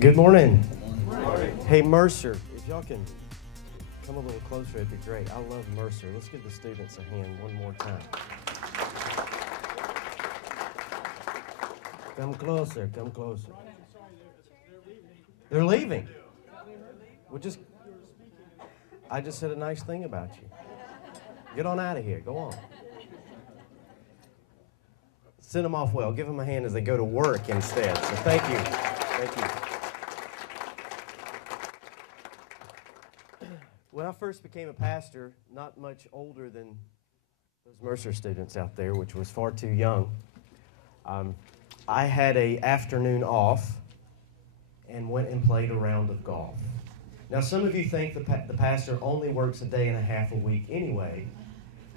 Good morning. Good morning. Hey, Mercer, if y'all can come a little closer, it'd be great. I love Mercer. Let's give the students a hand one more time. Come closer, come closer. They're leaving. I just said a nice thing about you. Get on out of here. Go on. Send them off well. Give them a hand as they go to work instead. So thank you. Thank you. When I first became a pastor, not much older than those Mercer students out there, which was far too young, I had an afternoon off and went and played a round of golf. Now, some of you think the pastor only works a day and a half a week anyway,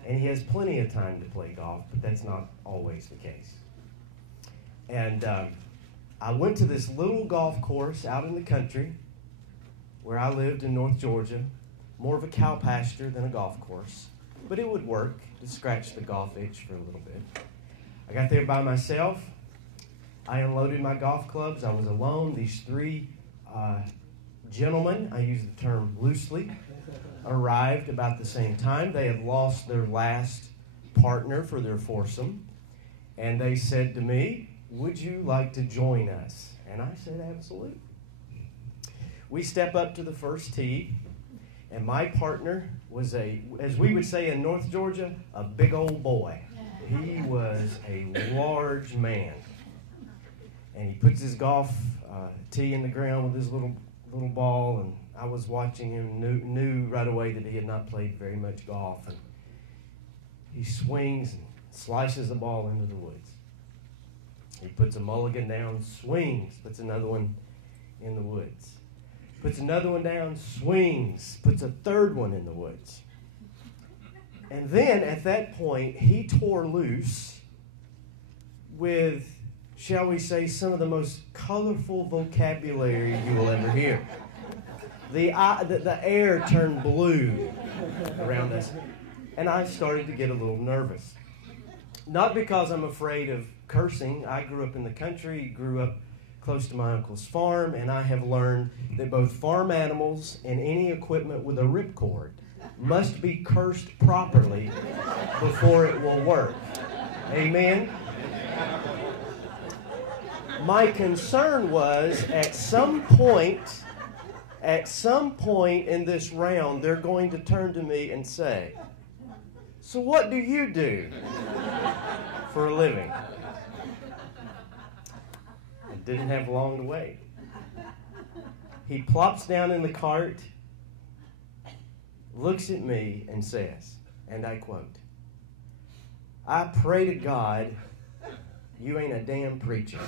and he has plenty of time to play golf, but that's not always the case. And I went to this little golf course out in the country where I lived in North Georgia, more of a cow pasture than a golf course, but it would work to scratch the golf itch for a little bit. I got there by myself. I unloaded my golf clubs. I was alone. These three gentlemen, I use the term loosely, arrived about the same time. They had lost their last partner for their foursome, and they said to me, "Would you like to join us?" And I said, "Absolutely." We step up to the first tee, and my partner was as we would say in North Georgia, a big old boy. He was a large man. And he puts his golf tee in the ground with his little ball, and I was watching him, knew right away that he had not played very much golf. And he swings and slices the ball into the woods. He puts a mulligan down, swings, puts another one in the woods. Puts another one down, swings, puts a third one in the woods. And then, at that point, he tore loose with, shall we say, some of the most colorful vocabulary you will ever hear. The air turned blue around us, and I started to get a little nervous. Not because I'm afraid of cursing. I grew up in the country, grew up close to my uncle's farm, and I have learned that both farm animals and any equipment with a ripcord must be cursed properly before it will work. Amen? My concern was at some point in this round, they're going to turn to me and say, "So what do you do for a living?" I didn't have long to wait. He plops down in the cart, looks at me, and says, and I quote, "I pray to God you ain't a damn preacher."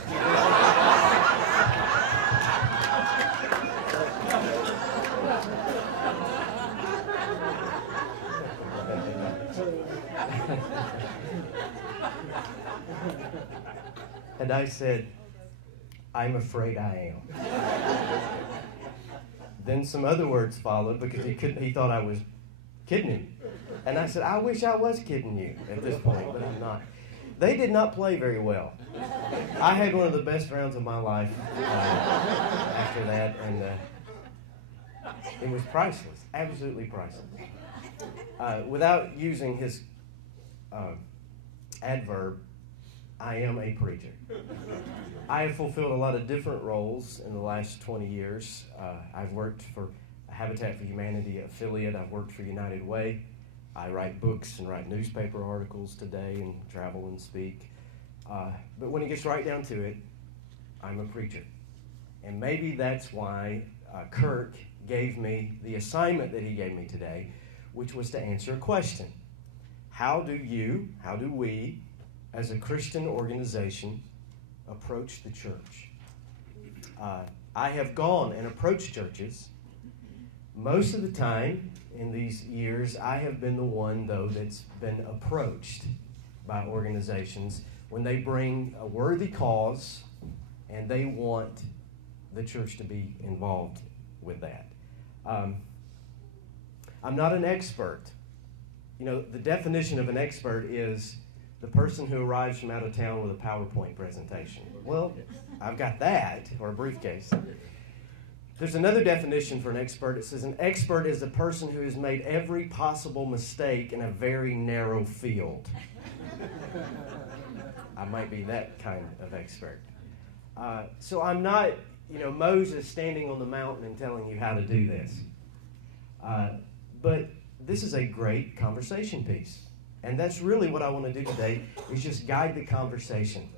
And I said, "I'm afraid I am." Then some other words followed because he thought I was kidding him. And I said, "I wish I was kidding you at this point, but I'm not." They did not play very well. I had one of the best rounds of my life after that, and it was priceless, absolutely priceless. Without using his adverb, I am a preacher. I have fulfilled a lot of different roles in the last 20 years. I've worked for a Habitat for Humanity affiliate. I've worked for United Way. I write books and write newspaper articles today and travel and speak. But when it gets right down to it, I'm a preacher. And maybe that's why Kirk gave me the assignment that he gave me today, which was to answer a question. How do we, as a Christian organization, approach the church? I have gone and approached churches. Most of the time in these years, I have been the one, though, that's been approached by organizations when they bring a worthy cause and they want the church to be involved with that. I'm not an expert. You know, the definition of an expert is the person who arrives from out of town with a PowerPoint presentation. Well, I've got that, or a briefcase. There's another definition for an expert. It says an expert is a person who has made every possible mistake in a very narrow field. I might be that kind of expert. So I'm not, Moses standing on the mountain and telling you how to do this. But this is a great conversation piece. And that's really what I want to do today, is just guide the conversation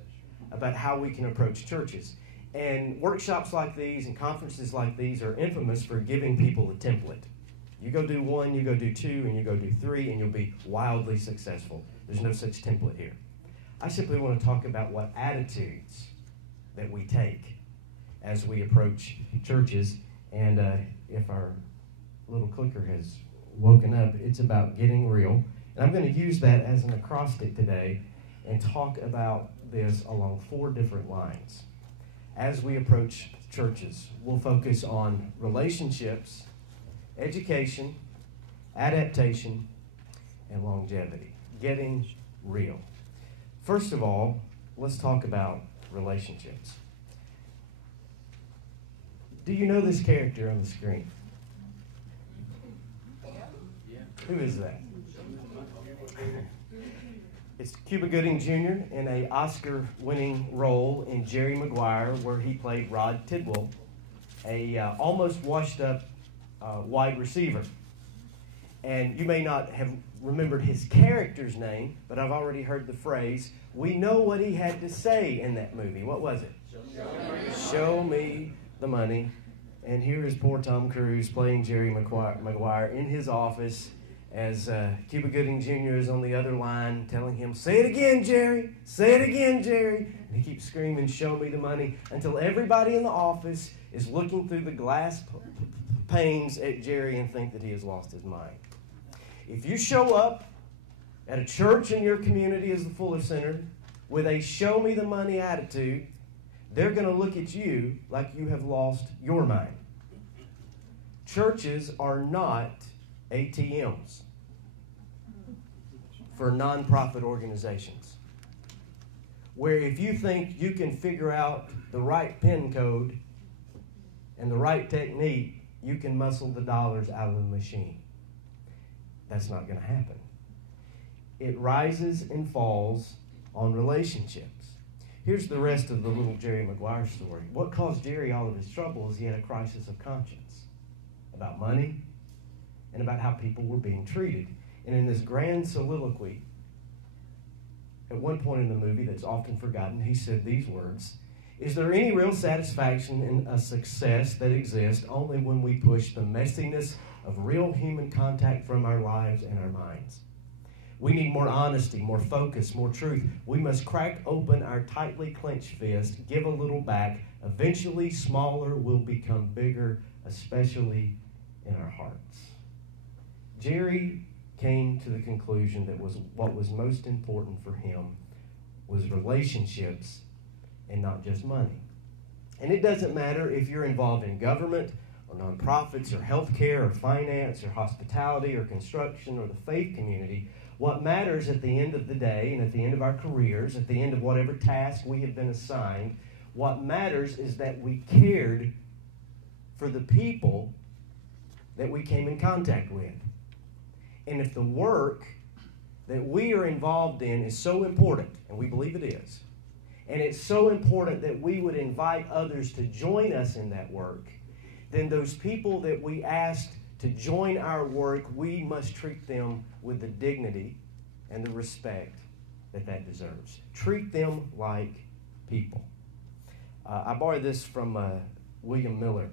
about how we can approach churches. And workshops like these and conferences like these are infamous for giving people a template. You go do 1, you go do 2, and you go do 3, and you'll be wildly successful. There's no such template here. I simply want to talk about what attitudes that we take as we approach churches. And if our little clicker has woken up, it's about getting real. And I'm going to use that as an acrostic today and talk about this along 4 different lines. As we approach churches, we'll focus on relationships, education, adaptation, and longevity. Getting real. First of all, let's talk about relationships. Do you know this character on the screen? Who is that? It's Cuba Gooding Jr. in an Oscar-winning role in Jerry Maguire, where he played Rod Tidwell, a almost washed-up wide receiver. And you may not have remembered his character's name, but I've already heard the phrase, we know what he had to say in that movie. What was it? Show me the money. And here is poor Tom Cruise playing Jerry Maguire in his office, as Cuba Gooding Jr. is on the other line telling him, say it again, Jerry. Say it again, Jerry. And he keeps screaming, show me the money, until everybody in the office is looking through the glass panes at Jerry and think that he has lost his mind. If you show up at a church in your community as the Fuller Center with a show me the money attitude, they're going to look at you like you have lost your mind. Churches are not ATMs for nonprofit organizations, where if you think you can figure out the right PIN code and the right technique, you can muscle the dollars out of the machine. That's not going to happen. It rises and falls on relationships. Here's the rest of the little Jerry Maguire story. What caused Jerry all of his trouble is he had a crisis of conscience about money and about how people were being treated. And in this grand soliloquy, at one point in the movie that's often forgotten, he said these words, is there any real satisfaction in a success that exists only when we push the messiness of real human contact from our lives and our minds? We need more honesty, more focus, more truth. We must crack open our tightly clenched fist, give a little back. Eventually, smaller will become bigger, especially in our hearts. Jerry came to the conclusion that what was most important for him was relationships and not just money. And it doesn't matter if you're involved in government or nonprofits or healthcare or finance or hospitality or construction or the faith community. What matters at the end of the day and at the end of our careers, at the end of whatever task we have been assigned, what matters is that we cared for the people that we came in contact with. And if the work that we are involved in is so important, and we believe it is, and it's so important that we would invite others to join us in that work, then those people that we asked to join our work, we must treat them with the dignity and the respect that deserves. Treat them like people. I borrowed this from William Miller,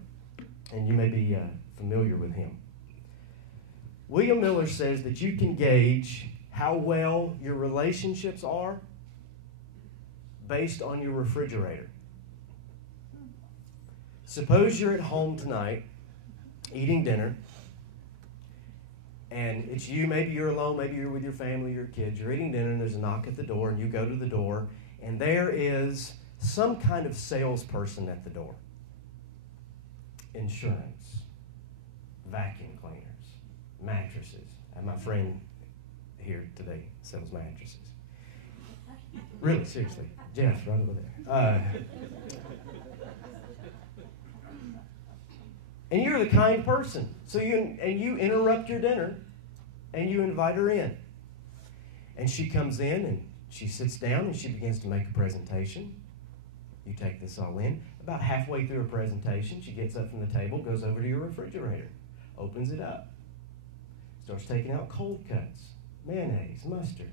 and you may be familiar with him. William Miller says that you can gauge how well your relationships are based on your refrigerator. Suppose you're at home tonight eating dinner, and it's you, maybe you're alone, maybe you're with your family, your kids, you're eating dinner, and there's a knock at the door, and you go to the door, and there is some kind of salesperson at the door. Insurance, vacuum cleaners, mattresses. My friend here today sells mattresses. Really, seriously. Jeff, right over there. And you're the kind person. So you interrupt your dinner and you invite her in. And she comes in and she sits down and she begins to make a presentation. You take this all in. About halfway through her presentation, she gets up from the table, goes over to your refrigerator, opens it up, starts taking out cold cuts, mayonnaise, mustard,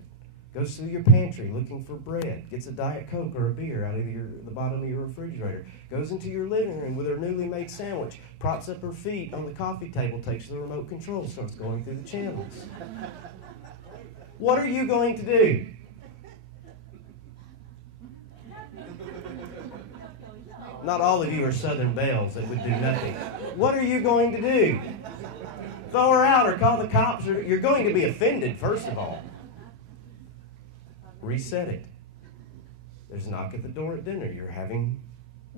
goes through your pantry looking for bread, gets a Diet Coke or a beer out of the bottom of your refrigerator, goes into your living room with her newly made sandwich, props up her feet on the coffee table, takes the remote control, starts going through the channels. What are you going to do? Not all of you are Southern belles that would do nothing. What are you going to do? Throw her out or call the cops? Or you're going to be offended, first of all. Reset it. There's a knock at the door at dinner. You're having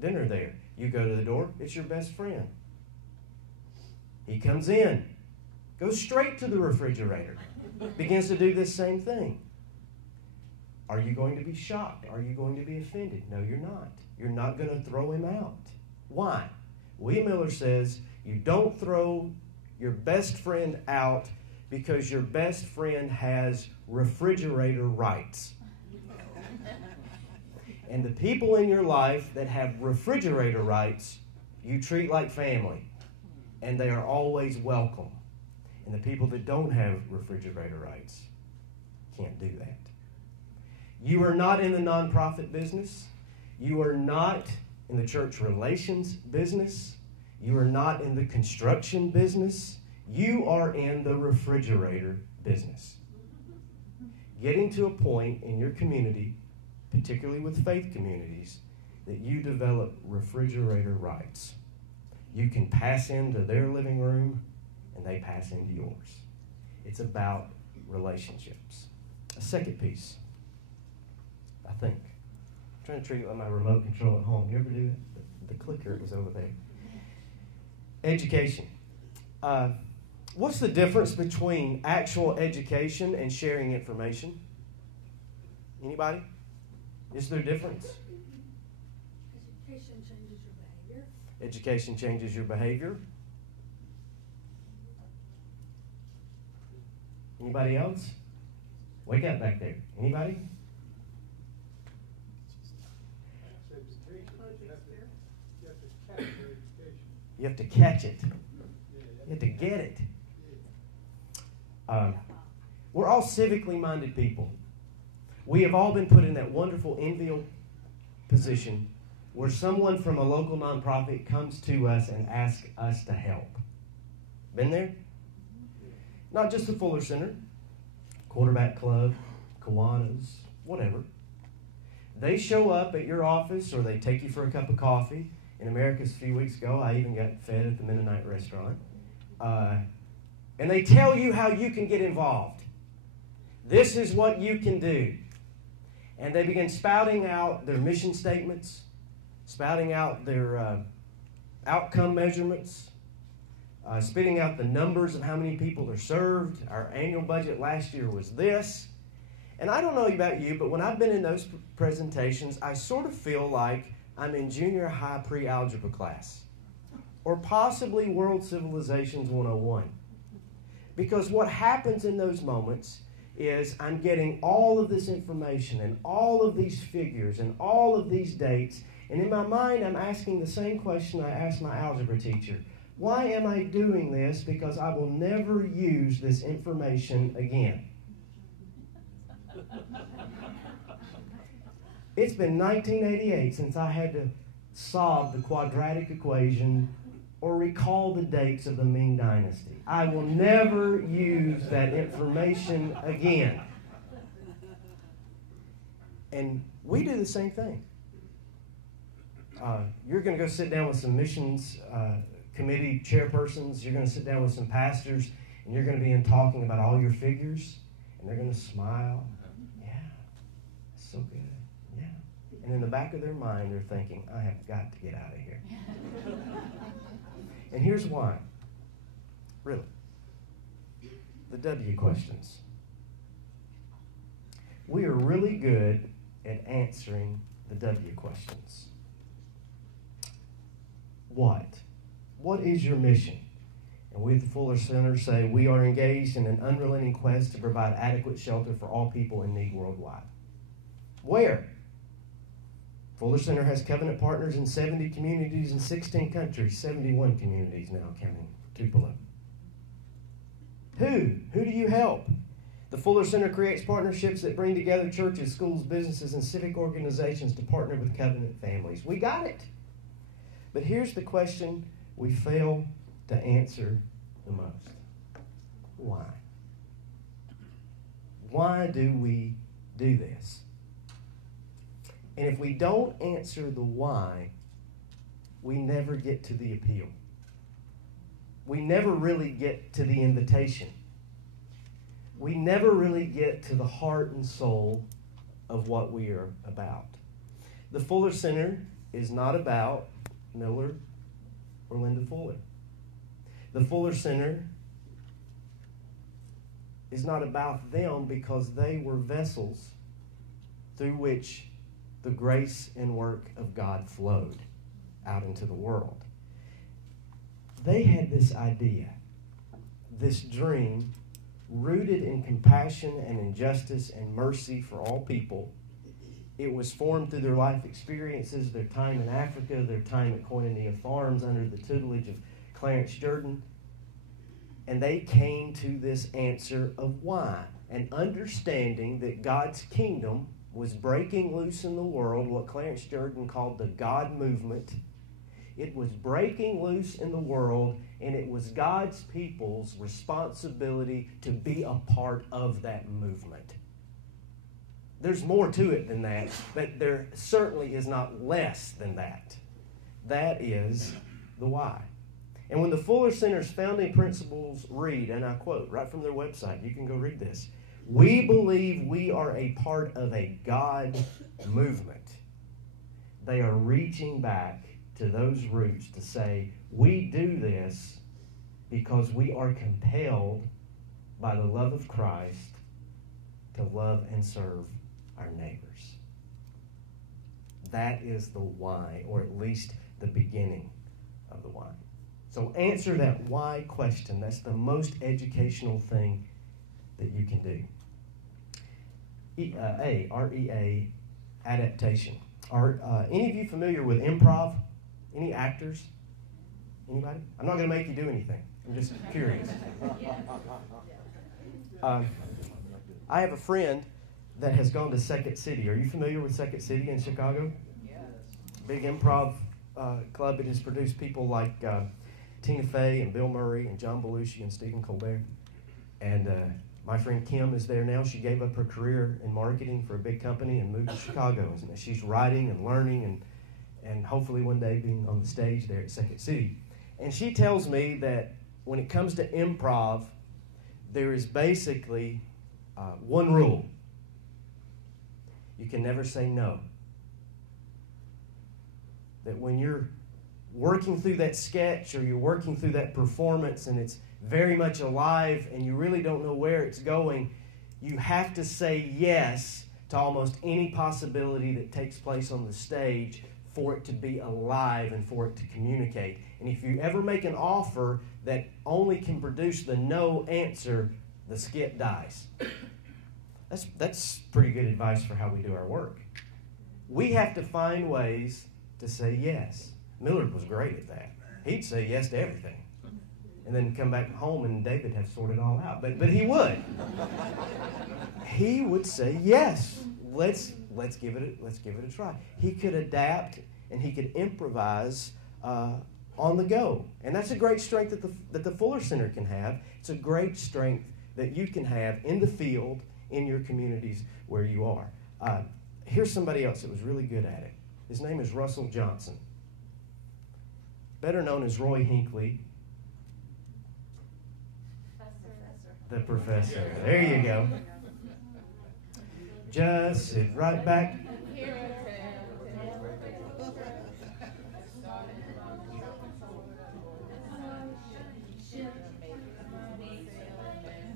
dinner there. You go to the door. It's your best friend. He comes in. Goes straight to the refrigerator. Begins to do this same thing. Are you going to be shocked? Are you going to be offended? No, you're not. You're not going to throw him out. Why? William Miller says you don't throw your best friend out because your best friend has refrigerator rights. And the people in your life that have refrigerator rights, you treat like family. And they are always welcome. And the people that don't have refrigerator rights can't do that. You are not in the nonprofit business. You are not in the church relations business. You are not in the construction business. You are in the refrigerator business. Getting to a point in your community, particularly with faith communities, that you develop refrigerator rights. You can pass into their living room and they pass into yours. It's about relationships. A second piece, I think. I'm trying to treat it like my remote control at home. You ever do that? The clicker was over there. Education. What's the difference between actual education and sharing information? Anybody? Is there a difference? Education changes your behavior. Education changes your behavior. Anybody else? Wake up back there. Anybody? You have to catch it. You have to get it. We're all civically minded people. We have all been put in that wonderful enviable position where someone from a local nonprofit comes to us and asks us to help. Been there? Not just the Fuller Center, Quarterback Club, Kiwanis, whatever. They show up at your office or they take you for a cup of coffee. In Americus a few weeks ago, I even got fed at the Mennonite restaurant. And they tell you how you can get involved. This is what you can do. And they begin spouting out their mission statements, spouting out their outcome measurements, spitting out the numbers of how many people are served. Our annual budget last year was this. And I don't know about you, but when I've been in those presentations, I sort of feel like I'm in junior high pre-algebra class, or possibly World Civilizations 101. Because what happens in those moments is I'm getting all of this information and all of these figures and all of these dates, and in my mind I'm asking the same question I asked my algebra teacher. Why am I doing this? Because I will never use this information again. It's been 1988 since I had to solve the quadratic equation or recall the dates of the Ming Dynasty. I will never use that information again. And we do the same thing. You're going to go sit down with some missions committee chairpersons. You're going to sit down with some pastors, and you're going to be talking about all your figures, and they're going to smile. Yeah, that's so good. Yeah. And in the back of their mind, they're thinking, I have got to get out of here. And here's why. Really. The W questions. We are really good at answering the W questions. What? What is your mission? And we at the Fuller Center say we are engaged in an unrelenting quest to provide adequate shelter for all people in need worldwide. Where? Fuller Center has covenant partners in 70 communities in 16 countries, 71 communities now, counting Tupelo. Who do you help? The Fuller Center creates partnerships that bring together churches, schools, businesses, and civic organizations to partner with covenant families. We got it. But here's the question we fail to answer the most. Why? Why do we do this? And if we don't answer the why, we never get to the appeal. We never really get to the invitation. We never really get to the heart and soul of what we are about. The Fuller Center is not about Miller or Linda Fuller. The Fuller Center is not about them because they were vessels through which the grace and work of God flowed out into the world. They had this idea, this dream, rooted in compassion and injustice and mercy for all people. It was formed through their life experiences, their time in Africa, their time at Koinonia Farms under the tutelage of Clarence Jordan. And they came to this answer of why. An understanding that God's kingdom was breaking loose in the world, what Clarence Jordan called the God movement. It was breaking loose in the world, and it was God's people's responsibility to be a part of that movement. There's more to it than that, but there certainly is not less than that. That is the why. And when the Fuller Center's founding principles read, and I quote right from their website, you can go read this, "We believe we are a part of a God movement." They are reaching back to those roots to say, we do this because we are compelled by the love of Christ to love and serve our neighbors. That is the why, or at least the beginning of the why. So answer that why question. That's the most educational thing that you can do. R-E-A, adaptation. Are any of you familiar with improv? Any actors? Anybody? I'm not going to make you do anything. I'm just curious. I have a friend that has gone to Second City. Are you familiar with Second City in Chicago? Yes. Big improv club. It has produced people like Tina Fey and Bill Murray and John Belushi and Stephen Colbert. And my friend Kim is there now. She gave up her career in marketing for a big company and moved to Chicago. And she's writing and learning and hopefully one day being on the stage there at Second City. And she tells me that when it comes to improv, there is basically one rule. You can never say no. That when you're working through that sketch or you're working through that performance and it's very much alive and you really don't know where it's going, you have to say yes to almost any possibility that takes place on the stage for it to be alive and for it to communicate. And if you ever make an offer that only can produce the no answer, the skit dies. That's pretty good advice for how we do our work. We have to find ways to say yes. Millard was great at that. He'd say yes to everything. And then come back home and David have sorted it all out. But he would. He would say yes. Let's give it a try. He could adapt and he could improvise on the go. And that's a great strength that the Fuller Center can have. It's a great strength that you can have in the field, in your communities where you are. Here's somebody else that was really good at it. His name is Russell Johnson, better known as Roy Hinckley. The professor. There you go. Just sit right back.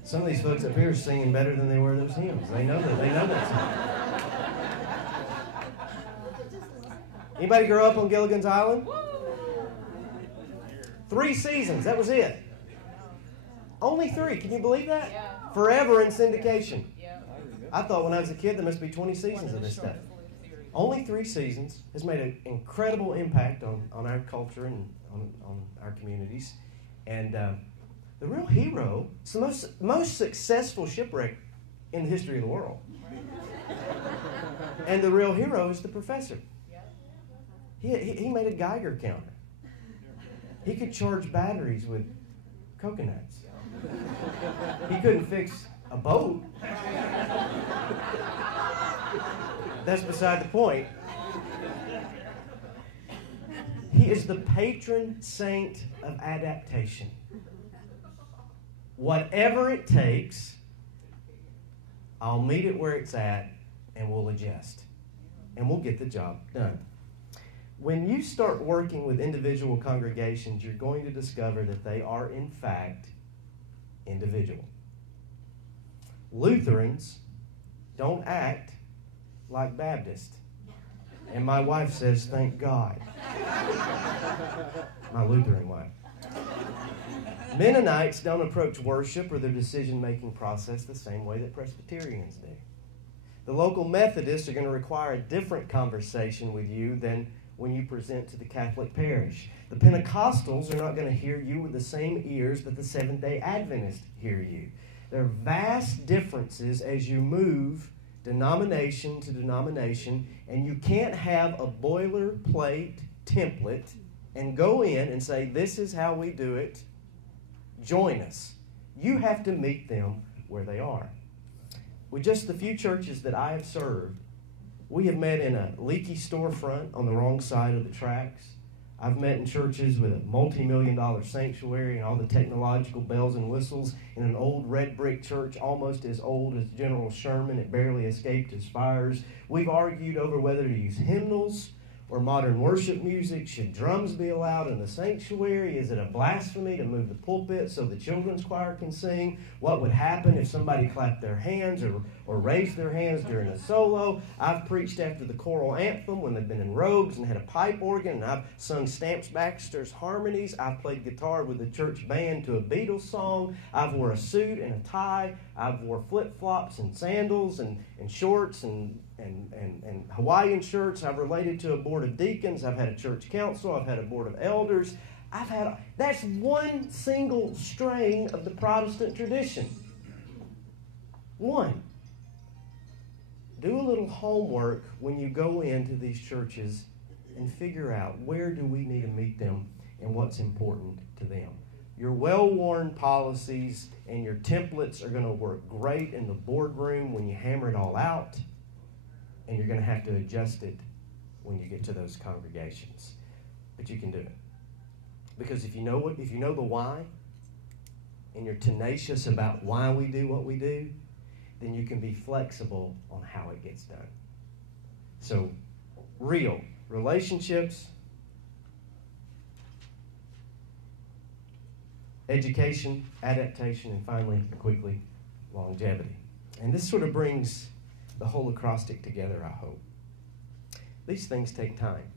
Some of these folks up here are singing better than they were those hymns. They know that. They know that song. Anybody grow up on Gilligan's Island? 3 seasons, that was it. Only 3, can you believe that? Yeah. Forever in syndication. Yeah. I thought when I was a kid there must be 20 seasons of this stuff. Only 3 seasons has made an incredible impact on our culture and on our communities. And the real hero, it's the most successful shipwreck in the history of the world. And the real hero is the professor. He made a Geiger counter. He could charge batteries with coconuts. He couldn't fix a boat. That's beside the point. He is the patron saint of adaptation. Whatever it takes, I'll meet it where it's at, and we'll adjust. And we'll get the job done. When you start working with individual congregations, you're going to discover that they are, in fact, individual. Lutherans don't act like Baptists. And my wife says, thank God. My Lutheran wife. Mennonites don't approach worship or their decision-making process the same way that Presbyterians do. The local Methodists are going to require a different conversation with you than when you present to the Catholic parish. The Pentecostals are not going to hear you with the same ears that the Seventh-day Adventists hear you. There are vast differences as you move denomination to denomination, and you can't have a boilerplate template and go in and say, this is how we do it, join us. You have to meet them where they are. With just the few churches that I have served, we have met in a leaky storefront on the wrong side of the tracks. I've met in churches with a multi-million-dollar sanctuary and all the technological bells and whistles in an old red brick church almost as old as General Sherman. It barely escaped his fires. We've argued over whether to use hymnals or modern worship music. Should drums be allowed in the sanctuary? Is it a blasphemy to move the pulpit so the children's choir can sing? What would happen if somebody clapped their hands or raised their hands during a solo? I've preached after the choral anthem when they've been in robes and had a pipe organ, and I've sung Stamps Baxter's harmonies. I've played guitar with the church band to a Beatles song. I've wore a suit and a tie. I've wore flip-flops and sandals and shorts and Hawaiian shirts. I've related to a board of deacons. I've had a church council. I've had a board of elders. That's one single strain of the Protestant tradition. One. Do a little homework when you go into these churches and figure out where do we need to meet them and what's important to them. Your well-worn policies and your templates are going to work great in the boardroom when you hammer it all out, and you're going to have to adjust it when you get to those congregations. But you can do it. Because if you know the why, and you're tenacious about why we do what we do, then you can be flexible on how it gets done. So, real relationships, education, adaptation, and finally, quickly, longevity. And this sort of brings the whole acrostic together, I hope. These things take time.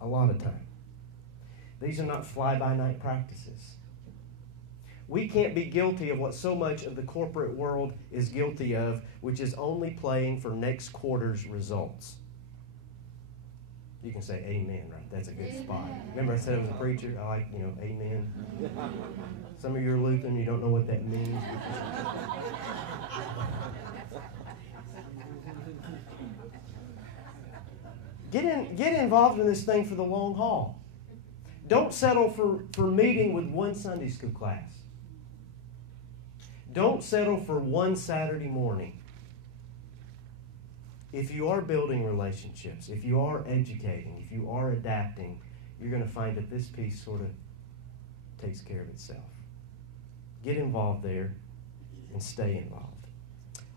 A lot of time. These are not fly-by-night practices. We can't be guilty of what so much of the corporate world is guilty of, which is only playing for next quarter's results. You can say amen, right? That's a good spot. Remember I said I was a preacher? I like, amen. Some of you are Lutheran, you don't know what that means. Get involved in this thing for the long haul. Don't settle for meeting with one Sunday school class. Don't settle for one Saturday morning. If you are building relationships, if you are educating, if you are adapting, you're going to find that this piece sort of takes care of itself. Get involved there and stay involved.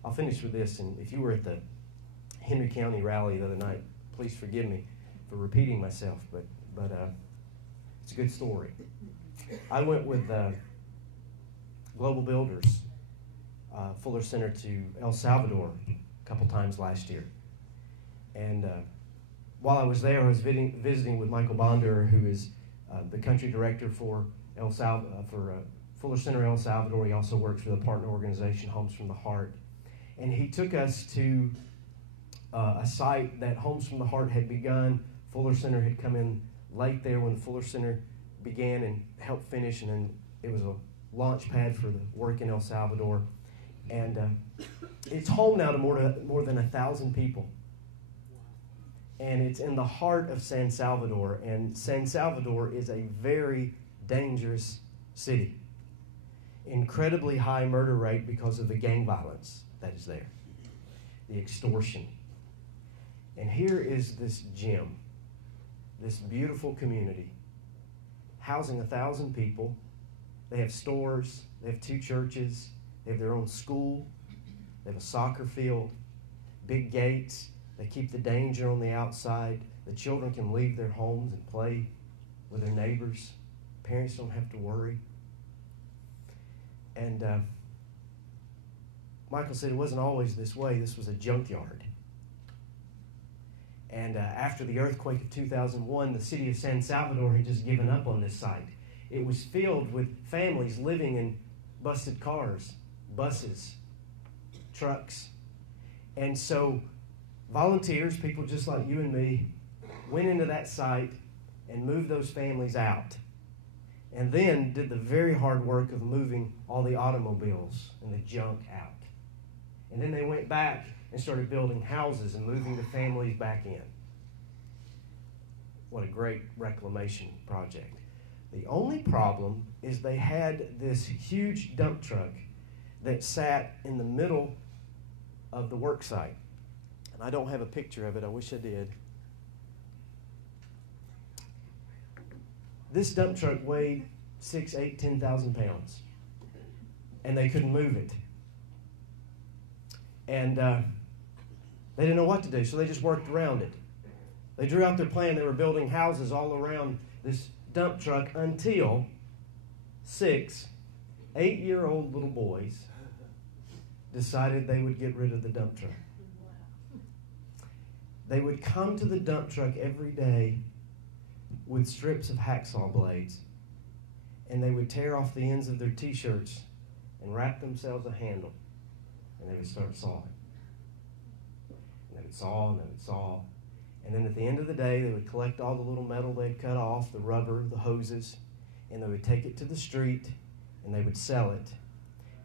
I'll finish with this, and if you were at the Henry County rally the other night, please forgive me for repeating myself, but it's a good story. I went with Global Builders, Fuller Center, to El Salvador a couple times last year. And while I was there, I was visiting with Michael Bonder, who is the country director for Fuller Center El Salvador. He also works for the partner organization Homes from the Heart. And he took us to a site that Homes from the Heart had begun. Fuller Center had come in late there when the Fuller Center began and helped finish, and then it was a launch pad for the work in El Salvador. And it's home now to more than 1,000 people. And it's in the heart of San Salvador, and San Salvador is a very dangerous city. Incredibly high murder rate because of the gang violence that is there, the extortion. And here is this gym, this beautiful community, housing 1,000 people. They have stores, they have 2 churches, they have their own school, they have a soccer field, big gates. They keep the danger on the outside. The children can leave their homes and play with their neighbors. Parents don't have to worry. And Michael said it wasn't always this way. This was a junkyard. And after the earthquake of 2001, the city of San Salvador had just given up on this site. It was filled with families living in busted cars, buses, trucks. And so volunteers, people just like you and me, went into that site and moved those families out. And then did the very hard work of moving all the automobiles and the junk out. And then they went back and started building houses and moving the families back in. What a great reclamation project. The only problem is they had this huge dump truck that sat in the middle of the work site. And I don't have a picture of it. I wish I did. This dump truck weighed 6, 8, 10,000 pounds. And they couldn't move it. And they didn't know what to do, so they just worked around it. They drew out their plan. They were building houses all around this dump truck until 6 8-year-old little boys decided they would get rid of the dump truck. They would come to the dump truck every day with strips of hacksaw blades, and they would tear off the ends of their T-shirts and wrap themselves a handle, and they would start sawing. And they would saw, and they would saw. And then at the end of the day, they would collect all the little metal they'd cut off, the rubber, the hoses, and they would take it to the street, and they would sell it.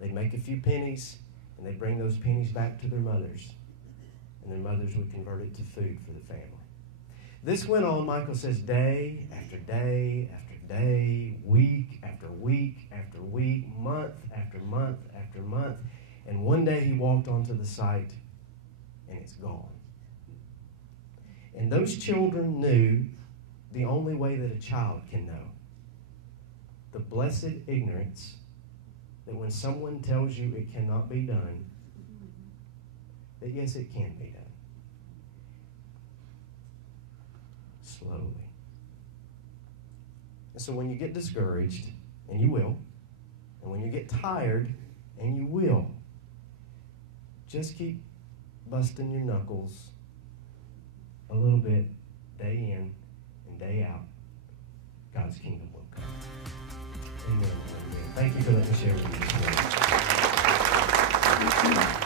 They'd make a few pennies, and they'd bring those pennies back to their mothers, and their mothers would convert it to food for the family. This went on, Michael says, day after day after day, week after week after week, month after month after month. And one day he walked onto the site, and it's gone. And those children knew the only way that a child can know. The blessed ignorance that when someone tells you it cannot be done, that yes, it can be done. Slowly. And so when you get discouraged, and you will, and when you get tired, and you will, just keep busting your knuckles a little bit, day in and day out. God's kingdom will come. Amen. Amen. Thank you for letting me share with you today.